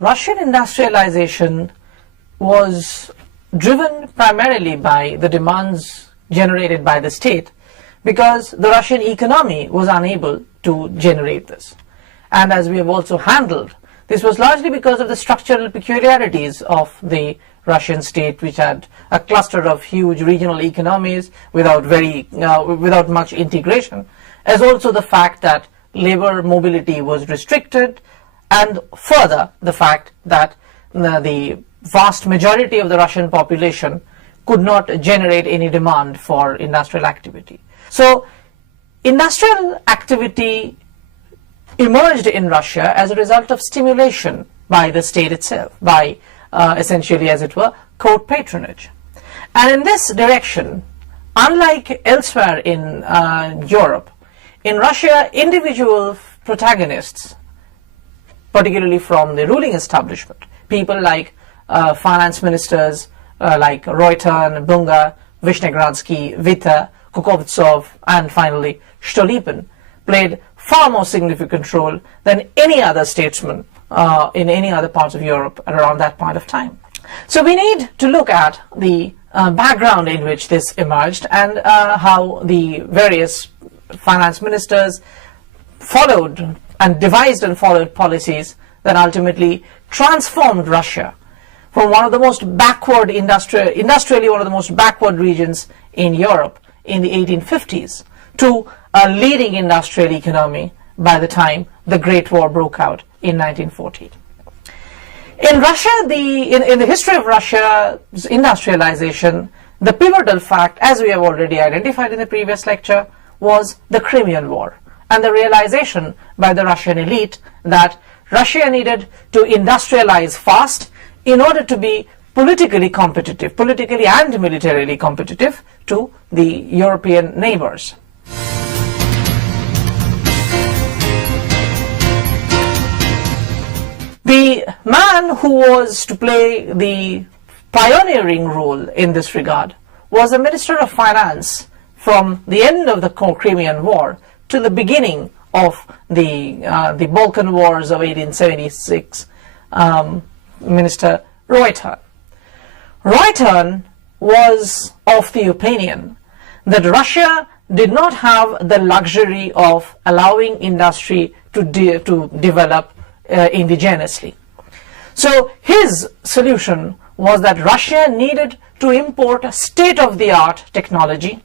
Russian industrialization was driven primarily by the demands generated by the state because the Russian economy was unable to generate this. And as we have also handled, this was largely because of the structural peculiarities of the Russian state, which had a cluster of huge regional economies without much integration, as also the fact that labor mobility was restricted, and further the fact that the vast majority of the Russian population could not generate any demand for industrial activity. So industrial activity emerged in Russia as a result of stimulation by the state itself, by essentially, as it were, court patronage. And in this direction, unlike elsewhere in Europe, in Russia, individual protagonists, particularly from the ruling establishment, people like finance ministers like Reuter, Bunga, Vishnegradsky, Witter, Kukovtsov, and finally Stolypin, played far more significant role than any other statesman in any other parts of Europe at around that point of time. So we need to look at the background in which this emerged and how the various finance ministers followed and devised and followed policies that ultimately transformed Russia from one of the most backward industrially one of the most backward regions in Europe in the 1850s to a leading industrial economy by the time the Great War broke out in 1914. In Russia, in the history of Russia's industrialization, the pivotal fact, as we have already identified in the previous lecture, was the Crimean War and the realization by the Russian elite that Russia needed to industrialize fast in order to be politically competitive, politically and militarily competitive to the European neighbors. The man who was to play the pioneering role in this regard was the Minister of Finance from the end of the Crimean War to the beginning of the Balkan Wars of 1876, Minister Reuter. Reuter was of the opinion that Russia did not have the luxury of allowing industry to develop indigenously. So his solution was that Russia needed to import state-of-the-art technology,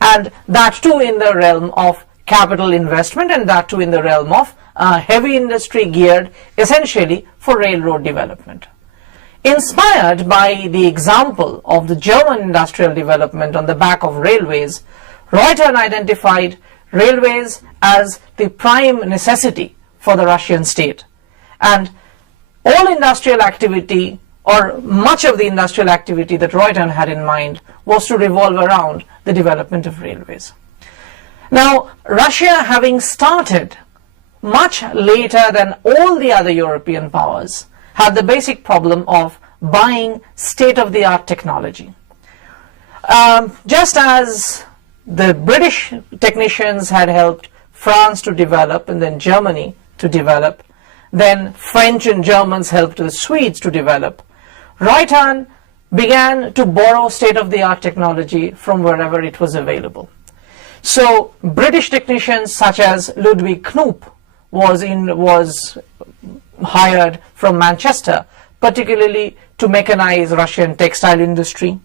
and that too in the realm of capital investment, and that too in the realm of heavy industry geared essentially for railroad development. Inspired by the example of the German industrial development on the back of railways, Reuter identified railways as the prime necessity for the Russian state, and all industrial activity, or much of the industrial activity that Reuter had in mind, was to revolve around the development of railways. Now, Russia, having started much later than all the other European powers, had the basic problem of buying state-of-the-art technology. Just as the British technicians had helped France to develop and then Germany to develop, then French and Germans helped the Swedes to develop, Reuter began to borrow state-of-the-art technology from wherever it was available. So British technicians such as Ludwig Knupp was hired from Manchester, particularly to mechanize Russian textile industry.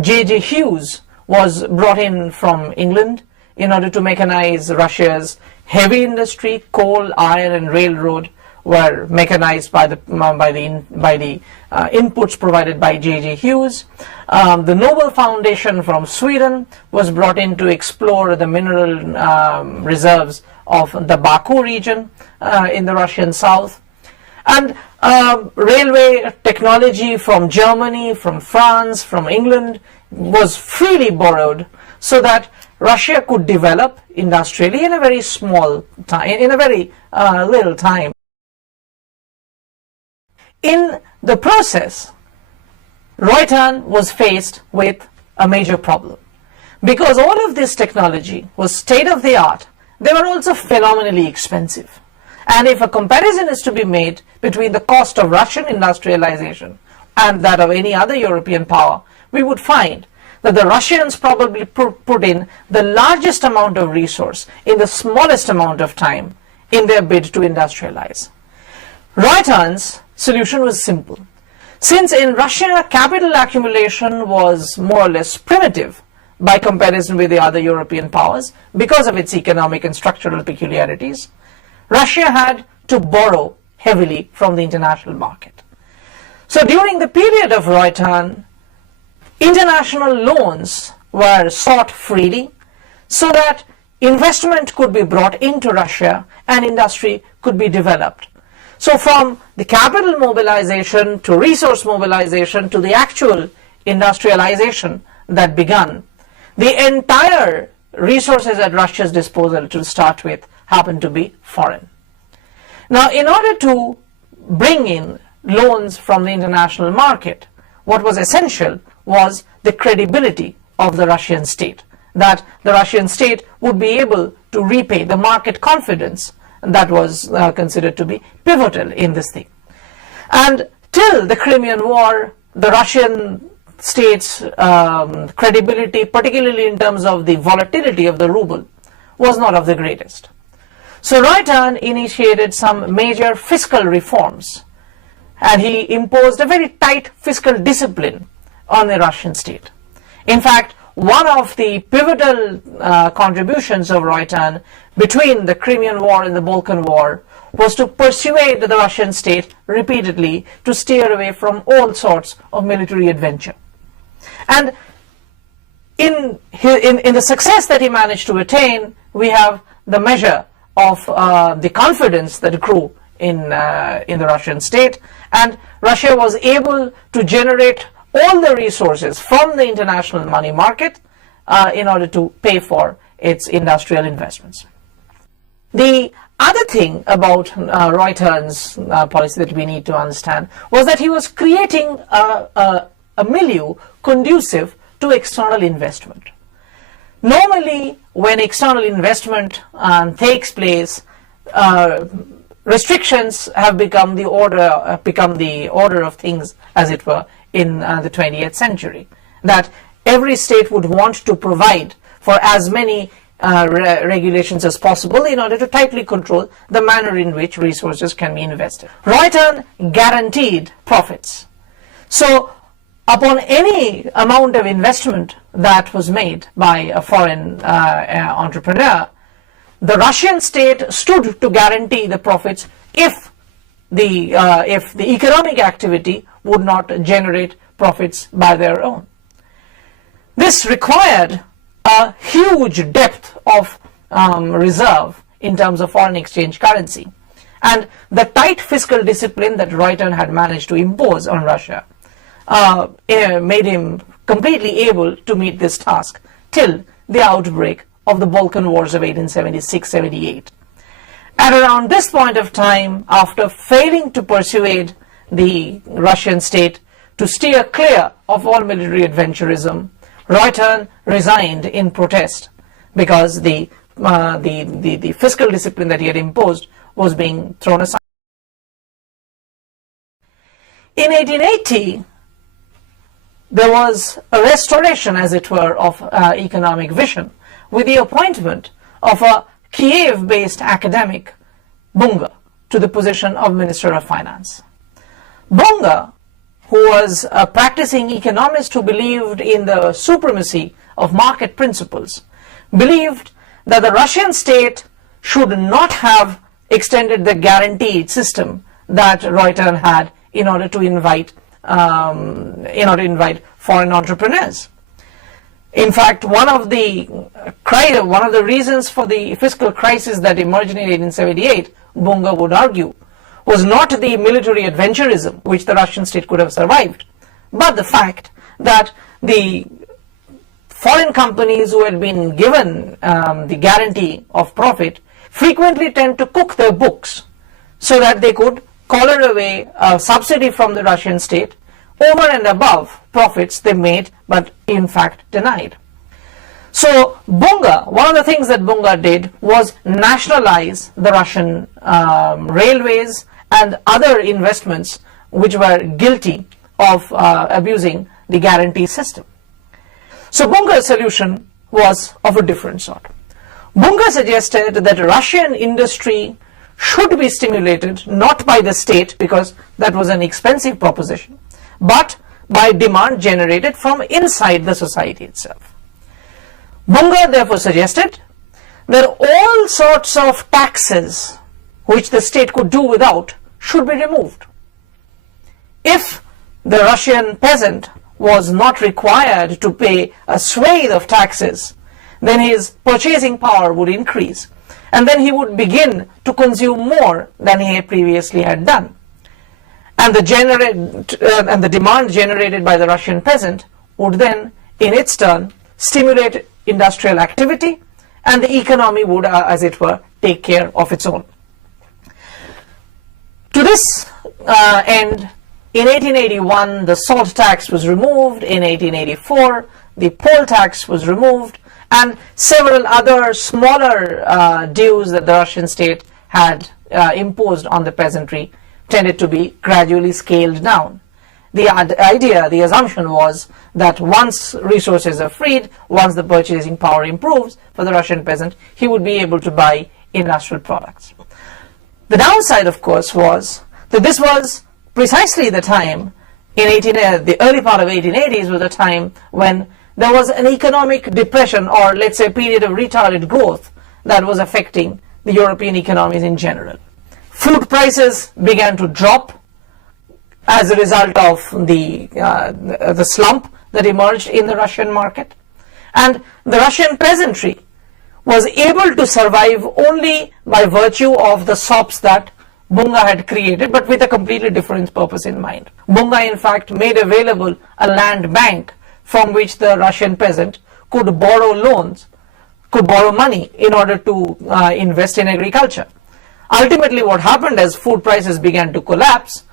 J.J. Hughes was brought in from England in order to mechanize Russia's heavy industry. Coal, iron, and railroad were mechanized by the inputs provided by J.J. Hughes. The Nobel Foundation from Sweden was brought in to explore the mineral reserves of the Baku region in the Russian south. And railway technology from Germany, from France, from England was freely borrowed so that Russia could develop industrially in a very small time, in a very little time. In the process, Reuter was faced with a major problem. Because all of this technology was state-of-the-art, they were also phenomenally expensive. And if a comparison is to be made between the cost of Russian industrialization and that of any other European power, we would find that the Russians probably put in the largest amount of resource in the smallest amount of time in their bid to industrialize. Reuter's solution was simple. Since in Russia capital accumulation was more or less primitive by comparison with the other European powers because of its economic and structural peculiarities, Russia had to borrow heavily from the international market. So during the period of Reuter, international loans were sought freely so that investment could be brought into Russia and industry could be developed. So from the capital mobilization to resource mobilization to the actual industrialization that began, the entire resources at Russia's disposal to start with happened to be foreign. Now, in order to bring in loans from the international market, what was essential was the credibility of the Russian state, that the Russian state would be able to repay the market confidence that was considered to be pivotal in this thing. And till the Crimean War, the Russian state's credibility, particularly in terms of the volatility of the ruble, was not of the greatest. So Reuter initiated some major fiscal reforms, and he imposed a very tight fiscal discipline on the Russian state. In fact, one of the pivotal contributions of Reuter between the Crimean War and the Balkan War was to persuade the Russian state repeatedly to steer away from all sorts of military adventure. And in the success that he managed to attain, we have the measure of the confidence that grew in the Russian state, and Russia was able to generate all the resources from the international money market in order to pay for its industrial investments. The other thing about Reuter's policy that we need to understand was that he was creating a milieu conducive to external investment. Normally, when external investment takes place, restrictions have become the order of things, as it were, in the 20th century. That every state would want to provide for as many regulations as possible in order to tightly control the manner in which resources can be invested. Reuter guaranteed profits. So upon any amount of investment that was made by a foreign entrepreneur, the Russian state stood to guarantee the profits if the economic activity would not generate profits by their own. This required a huge depth of reserve in terms of foreign exchange currency, and the tight fiscal discipline that Reuter had managed to impose on Russia made him completely able to meet this task till the outbreak of the Balkan Wars of 1876-78. At around this point of time, after failing to persuade the Russian state to steer clear of all military adventurism, Reuter resigned in protest because the fiscal discipline that he had imposed was being thrown aside. In 1880, there was a restoration, as it were, of economic vision with the appointment of a Kiev-based academic, Bunga, to the position of Minister of Finance. Bunga, who was a practicing economist who believed in the supremacy of market principles, believed that the Russian state should not have extended the guaranteed system that Reuter had in order to invite foreign entrepreneurs. In fact, one of the reasons for the fiscal crisis that emerged in 1878, Bunga would argue, was not the military adventurism which the Russian state could have survived, but the fact that the foreign companies who had been given the guarantee of profit frequently tend to cook their books so that they could collar away a subsidy from the Russian state over and above profits they made but in fact denied. So Bunga, one of the things that Bunga did was nationalize the Russian railways and other investments which were guilty of abusing the guarantee system. So Bunga's solution was of a different sort. Bunga suggested that Russian industry should be stimulated not by the state, because that was an expensive proposition, but by demand generated from inside the society itself. Bunga therefore suggested that all sorts of taxes which the state could do without should be removed. If the Russian peasant was not required to pay a swathe of taxes, then his purchasing power would increase, and then he would begin to consume more than he previously had done. And the demand generated by the Russian peasant would then, in its turn, stimulate industrial activity, and the economy would, as it were, take care of its own. To this end, in 1881, the salt tax was removed. In 1884, the poll tax was removed, and several other smaller dues that the Russian state had imposed on the peasantry tended to be gradually scaled down. The idea, the assumption was that once resources are freed, once the purchasing power improves for the Russian peasant, he would be able to buy industrial products. The downside, of course, was that this was precisely the time in the early part of 1880s was a time when there was an economic depression, or let's say a period of retarded growth, that was affecting the European economies in general. Food prices began to drop as a result of the slump that emerged in the Russian market, and the Russian peasantry was able to survive only by virtue of the sops that Bunga had created, but with a completely different purpose in mind. Bunga, in fact, made available a land bank from which the Russian peasant could borrow loans, could borrow money in order to invest in agriculture. Ultimately, what happened as food prices began to collapse,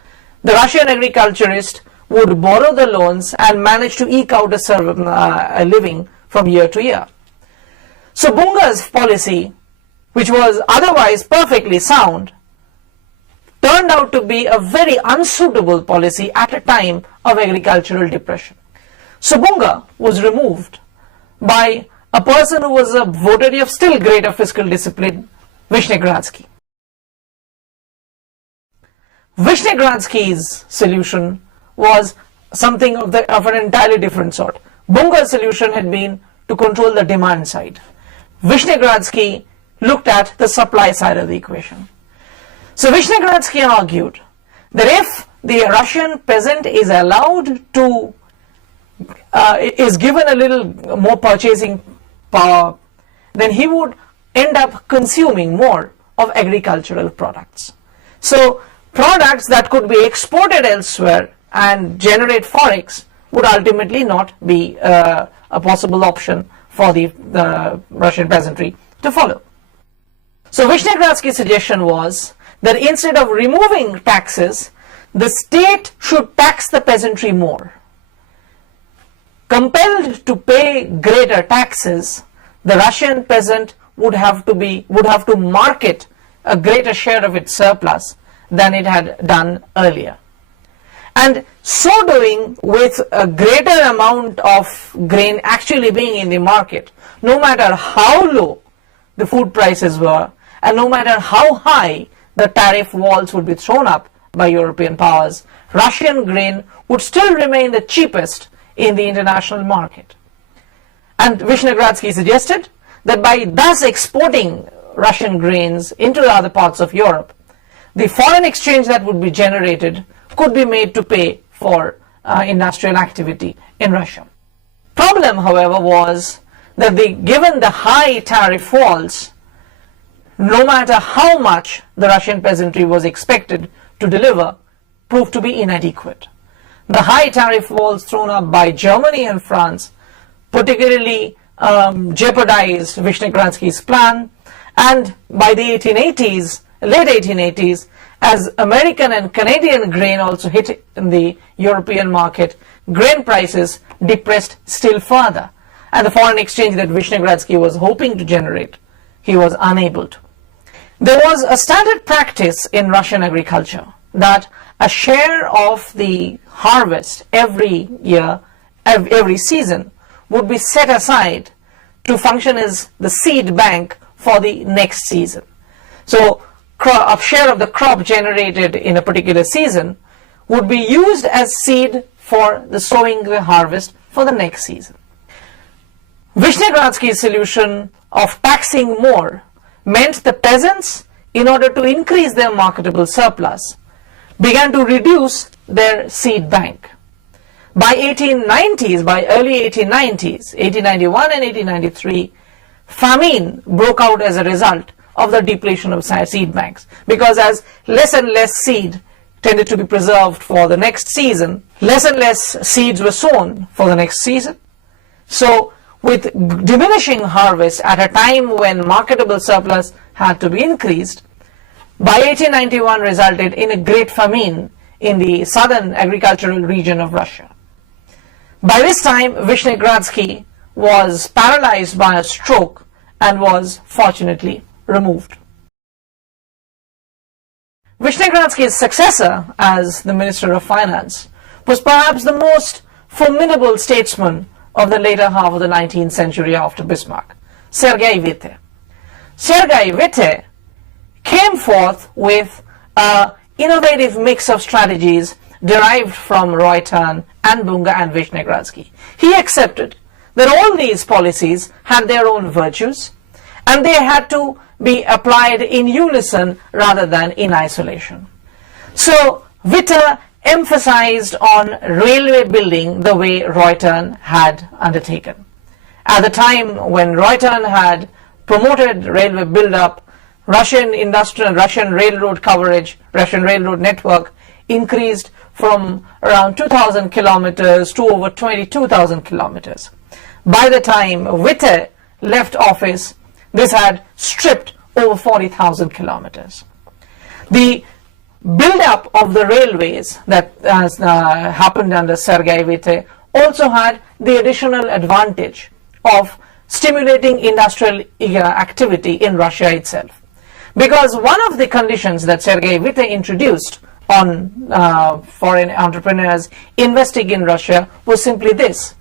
the Russian agriculturist would borrow the loans and manage to eke out a living from year to year. So Bunga's policy, which was otherwise perfectly sound, turned out to be a very unsuitable policy at a time of agricultural depression. So Bunga was removed by a person who was a votary of still greater fiscal discipline, Vishnegradsky. Vishnegradsky's solution was something of an entirely different sort. Bunga's solution had been to control the demand side. Vishnegradsky looked at the supply side of the equation. So Vishnegradsky argued that if the Russian peasant is allowed to, is given a little more purchasing power, then he would end up consuming more of agricultural products. So products that could be exported elsewhere and generate forex would ultimately not be a possible option for the Russian peasantry to follow. So Vishnegradsky's suggestion was that instead of removing taxes, the state should tax the peasantry more. Compelled to pay greater taxes, the Russian peasant would have to market a greater share of its surplus than it had done earlier. And so doing, with a greater amount of grain actually being in the market, no matter how low the food prices were, and no matter how high the tariff walls would be thrown up by European powers, Russian grain would still remain the cheapest in the international market. And Vishnegradsky suggested that by thus exporting Russian grains into the other parts of Europe, the foreign exchange that would be generated could be made to pay for industrial activity in Russia. Problem, however, was that given the high tariff walls, no matter how much the Russian peasantry was expected to deliver, proved to be inadequate. The high tariff walls thrown up by Germany and France particularly jeopardized Vishnegradsky's plan, and by the 1880s, late 1880s, as American and Canadian grain also hit in the European market, grain prices depressed still further, and the foreign exchange that Vishnegradsky was hoping to generate, he was unable to. There was a standard practice in Russian agriculture that a share of the harvest every year, every season, would be set aside to function as the seed bank for the next season. So a share of the crop generated in a particular season would be used as seed for the sowing the harvest for the next season. Vishnegradsky's solution of taxing more meant the peasants, in order to increase their marketable surplus, began to reduce their seed bank. By early 1890s, 1891 and 1893, famine broke out as a result of the depletion of seed banks, because as less and less seed tended to be preserved for the next season, less and less seeds were sown for the next season. So with diminishing harvest at a time when marketable surplus had to be increased, by 1891 resulted in a great famine in the southern agricultural region of Russia. By this time, Vishnegradsky was paralyzed by a stroke and was fortunately removed. Vishnegradsky's successor as the Minister of Finance was perhaps the most formidable statesman of the later half of the 19th century after Bismarck, Sergey Witter. Sergey Witter came forth with an innovative mix of strategies derived from Reuter and Bunga and Vishnegradsky. He accepted that all these policies had their own virtues and they had to be applied in unison rather than in isolation. So Witter emphasized on railway building the way Reuter had undertaken. At the time when Reuter had promoted railway build-up, Russian railroad coverage, Russian railroad network increased from around 2,000 kilometers to over 22,000 kilometers. By the time Witter left office, this had stripped over 40,000 kilometers. The build-up of the railways that has happened under Sergey Witter also had the additional advantage of stimulating industrial activity in Russia itself. Because one of the conditions that Sergey Witter introduced on foreign entrepreneurs investing in Russia was simply this,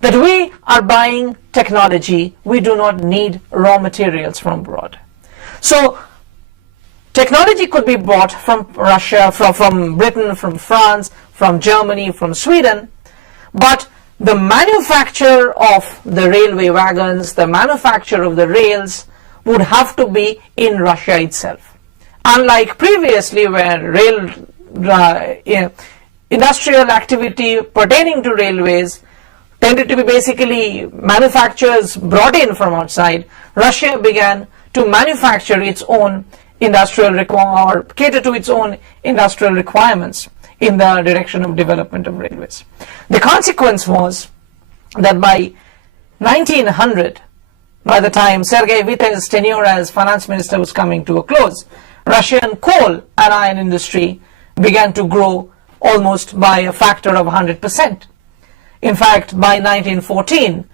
that we are buying technology, we do not need raw materials from abroad. So technology could be bought from Russia, from Britain, from France, from Germany, from Sweden, but the manufacture of the railway wagons, the manufacture of the rails would have to be in Russia itself. Unlike previously where industrial activity pertaining to railways tended to be basically manufacturers brought in from outside, Russia began to manufacture its own or cater to its own industrial requirements in the direction of development of railways. The consequence was that by 1900, by the time Sergey Witter's tenure as finance minister was coming to a close, Russian coal and iron industry began to grow almost by a factor of 100%. In fact, by 1914,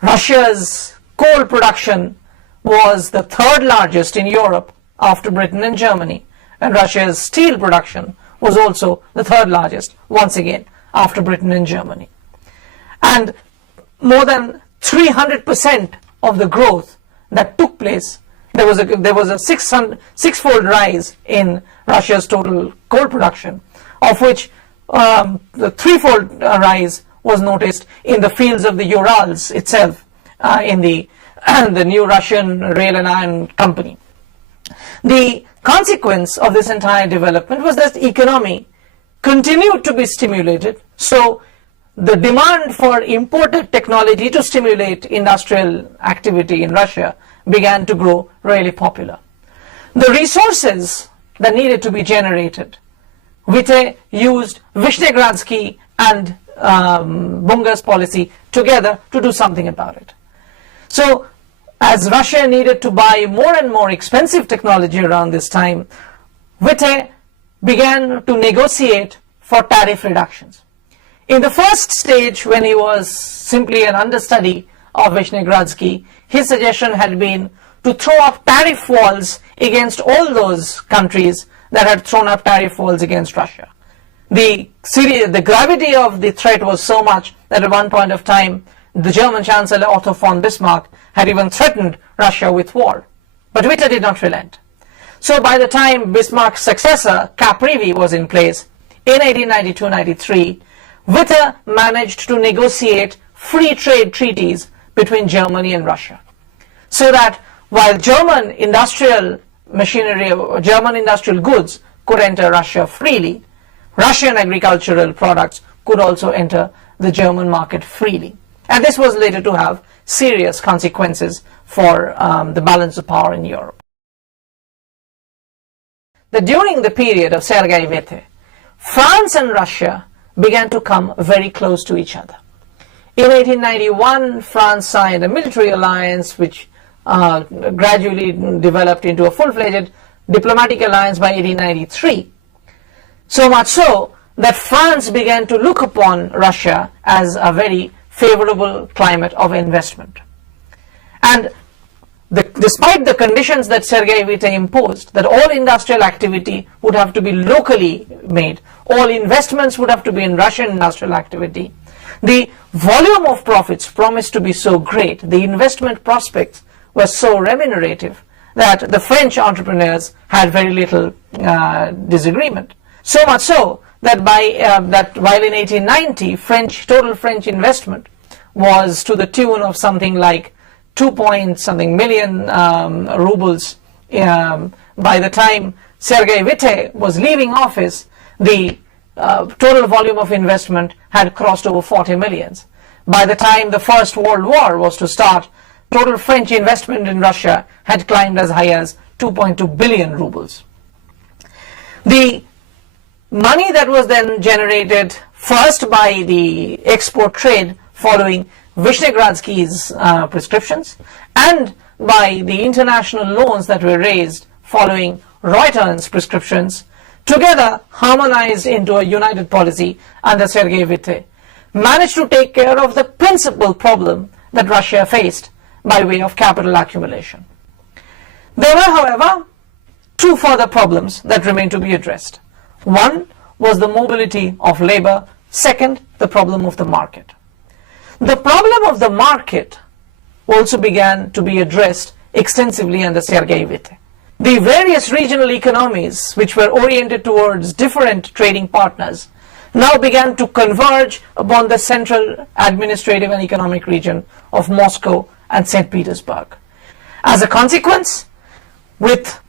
Russia's coal production was the third largest in Europe after Britain and Germany, and Russia's steel production was also the third largest, once again, after Britain and Germany. And more than 300% of the growth that took place, there was a six-fold rise in Russia's total coal production, of which the threefold rise was noticed in the fields of the Urals itself, in the new Russian Rail and Iron Company. The consequence of this entire development was that the economy continued to be stimulated, so the demand for imported technology to stimulate industrial activity in Russia began to grow really popular. The resources that needed to be generated, Witte used Vishnegradsky and Bunga's policy together to do something about it. So as Russia needed to buy more and more expensive technology around this time, Witte began to negotiate for tariff reductions. In the first stage, when he was simply an understudy of Vyshnegradsky, his suggestion had been to throw up tariff walls against all those countries that had thrown up tariff walls against Russia. The gravity of the threat was so much that at one point of time, the German Chancellor Otto von Bismarck had even threatened Russia with war. But Witter did not relent. So by the time Bismarck's successor, Caprivi, was in place, in 1892-93, Witter managed to negotiate free trade treaties between Germany and Russia. So that while German industrial machinery, German industrial goods could enter Russia freely, Russian agricultural products could also enter the German market freely. And this was later to have serious consequences for the balance of power in Europe. During the period of Sergey Witter, France and Russia began to come very close to each other. In 1891, France signed a military alliance which gradually developed into a full-fledged diplomatic alliance by 1893. So much so that France began to look upon Russia as a very favorable climate of investment. And despite the conditions that Sergey Witter imposed, that all industrial activity would have to be locally made, all investments would have to be in Russian industrial activity, the volume of profits promised to be so great, the investment prospects were so remunerative, that the French entrepreneurs had very little disagreement. So much so that while in 1890 total French investment was to the tune of something like 2 million rubles, by the time Sergey Witter was leaving office, the total volume of investment had crossed over 40 millions. By the time the First World War was to start, total French investment in Russia had climbed as high as 2.2 billion rubles. The money that was then generated first by the export trade following Vyshnegradsky's prescriptions and by the international loans that were raised following Reuter's prescriptions, together harmonized into a united policy under Sergey Witter, managed to take care of the principal problem that Russia faced by way of capital accumulation. There were, however, two further problems that remained to be addressed. One was the mobility of labor. Second, the problem of the market. The problem of the market also began to be addressed extensively under Sergey Witter. The various regional economies which were oriented towards different trading partners now began to converge upon the central administrative and economic region of Moscow and St. Petersburg. As a consequence, with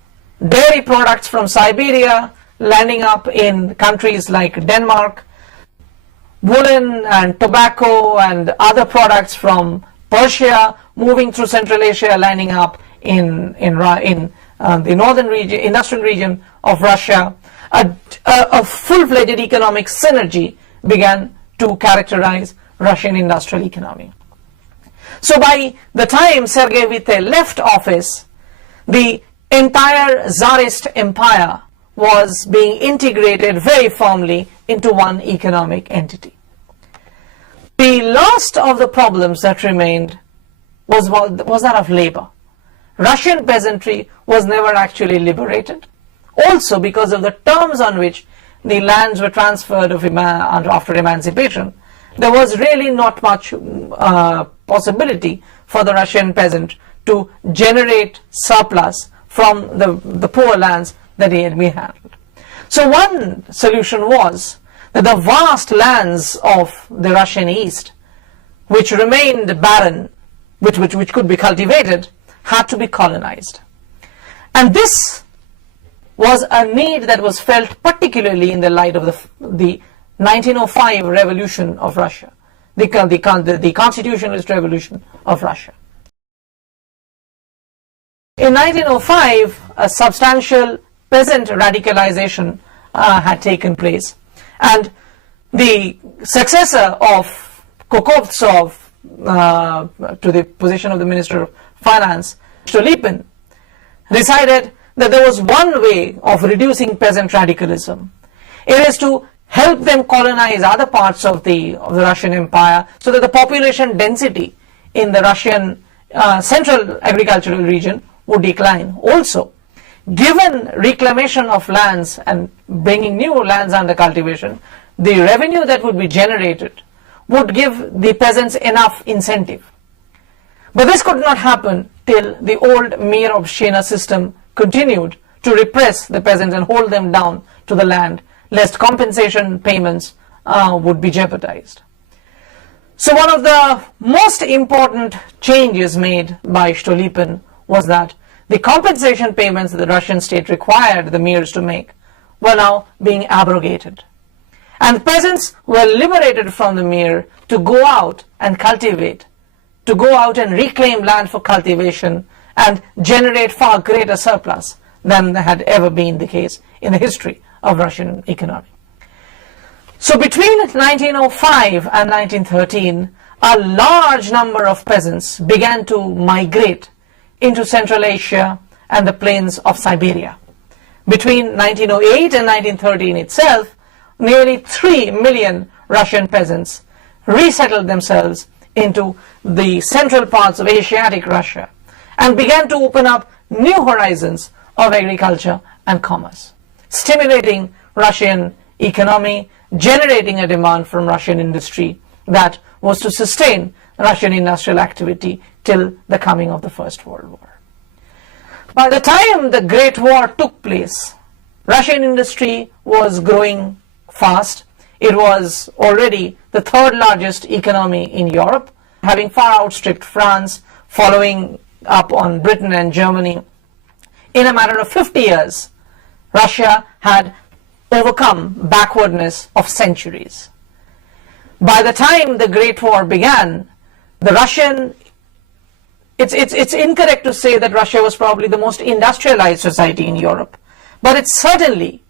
dairy products from Siberia landing up in countries like Denmark, woolen and tobacco and other products from Persia moving through Central Asia, landing up in the northern region, industrial region of Russia, a full-fledged economic synergy began to characterize Russian industrial economy. So by the time Sergey Witter left office, the entire Tsarist empire was being integrated very firmly into one economic entity. The last of the problems that remained was that of labor. Russian peasantry was never actually liberated. Also, because of the terms on which the lands were transferred after emancipation, there was really not much possibility for the Russian peasant to generate surplus from the poor lands that he had been handled. So one solution was that the vast lands of the Russian East, which remained barren, which could be cultivated, had to be colonized. And this was a need that was felt particularly in the light of the 1905 revolution of Russia, the Constitutionalist Revolution of Russia. In 1905, a substantial peasant radicalization had taken place, and the successor of Kokovtsov to the position of the Minister of Finance, Stolypin, decided that there was one way of reducing peasant radicalism. It is to help them colonize other parts of the Russian Empire so that the population density in the Russian central agricultural region would decline. Also, given reclamation of lands and bringing new lands under cultivation, the revenue that would be generated would give the peasants enough incentive. But this could not happen till the old mir-obshchina system continued to repress the peasants and hold them down to the land, lest compensation payments would be jeopardized. So one of the most important changes made by Stolypin was that the compensation payments that the Russian state required the mirs to make were now being abrogated. And peasants were liberated from the mir to go out and cultivate, to go out and reclaim land for cultivation and generate far greater surplus than had ever been the case in the history of Russian economy. So between 1905 and 1913, a large number of peasants began to migrate into Central Asia and the plains of Siberia. Between 1908 and 1913 itself, nearly 3 million Russian peasants resettled themselves into the central parts of Asiatic Russia and began to open up new horizons of agriculture and commerce, stimulating Russian economy, generating a demand from Russian industry that was to sustain Russian industrial activity till the coming of the First World War. By the time the Great War took place, Russian industry was growing fast. It was already the third largest economy in Europe, having far outstripped France, following up on Britain and Germany. In a matter of 50 years, Russia had overcome backwardness of centuries. By the time the Great War began, the Russian, it's incorrect to say that Russia was probably the most industrialized society in Europe, but it certainly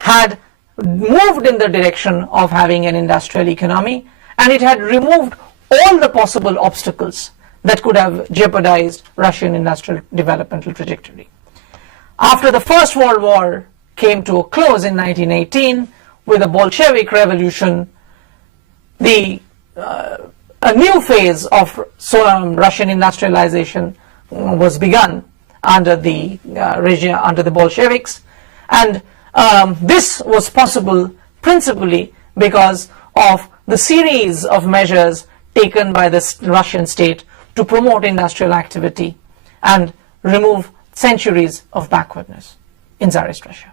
had moved in the direction of having an industrial economy, and it had removed all the possible obstacles that could have jeopardized Russian industrial developmental trajectory. After the First World War came to a close in 1918 with the Bolshevik Revolution, a new phase of Russian industrialization was begun under the Bolsheviks, and this was possible principally because of the series of measures taken by the Russian state to promote industrial activity and remove centuries of backwardness in Tsarist Russia.